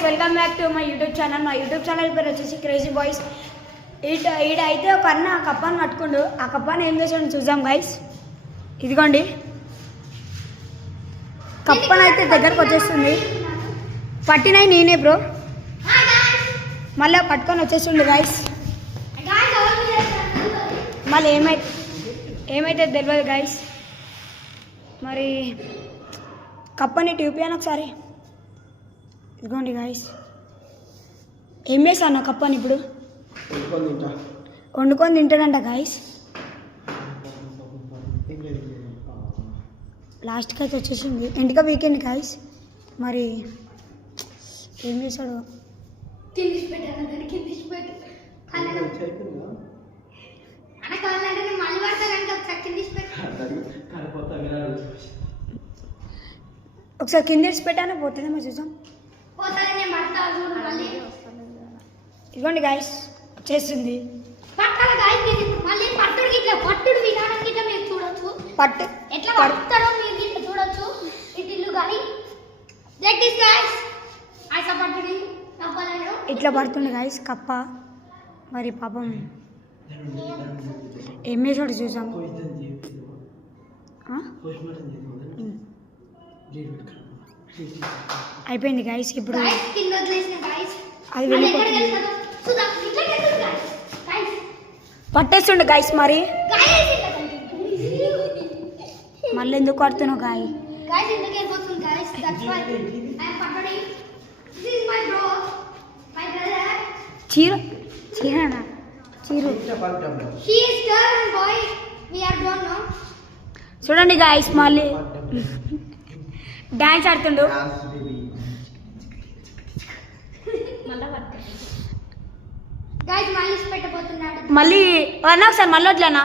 Guys welcome back to my YouTube channel. మా YouTube channel పేరు వచ్చేసి క్రేజీ బాయ్స్. ఈడైతే ఒక అన్న ఆ కప్పాన్ని పట్టుకుండు. ఆ కప్పాన్ని ఏం చేసాడు చూద్దాం గైస్. ఇదిగోండి కప్పన్ అయితే దగ్గరకు వచ్చేస్తుంది. పట్టినవి నేనే బ్రో, మళ్ళీ పట్టుకొని వచ్చేస్తుండు గైస్. మళ్ళీ ఏమైతే తెలియదు గైస్. మరి కప్పని ట్యూపియాను ఒకసారి. ఇదిగోండి గాయస్, ఏం చేస్తాను కప్పని ఇప్పుడు వండుకొని తింటాడంట గాయస్. లాస్ట్కి అయితే వచ్చేసింది ఇంటికా వీకెండ్ గాయస్. మరి ఏం చేశాడు ఒకసారి కింద ఇడిచి పెట్టాను, పోతుందేమో చూసాం. ఇదిగోండి గాయస్ వచ్చేసింది. ఇట్లా పడుతుంది గాయస్ కప్ప. మరి పాపం ఏం చేసాడు చూసాం. అయిపోయింది గాయస్. ఇప్పుడు అది వెళ్ళిపోతుంది, పట్టేస్తుండే గాయస్. మరి మళ్ళీ ఎందుకు పడుతున్నావు గాయ? చీర చీరనా చీరు చూడండి గాయస్. మళ్ళీ డాన్స్ ఆడుతుండు. మళ్ళీ అన్నా ఒకసారి మళ్ళీ వడ్లనా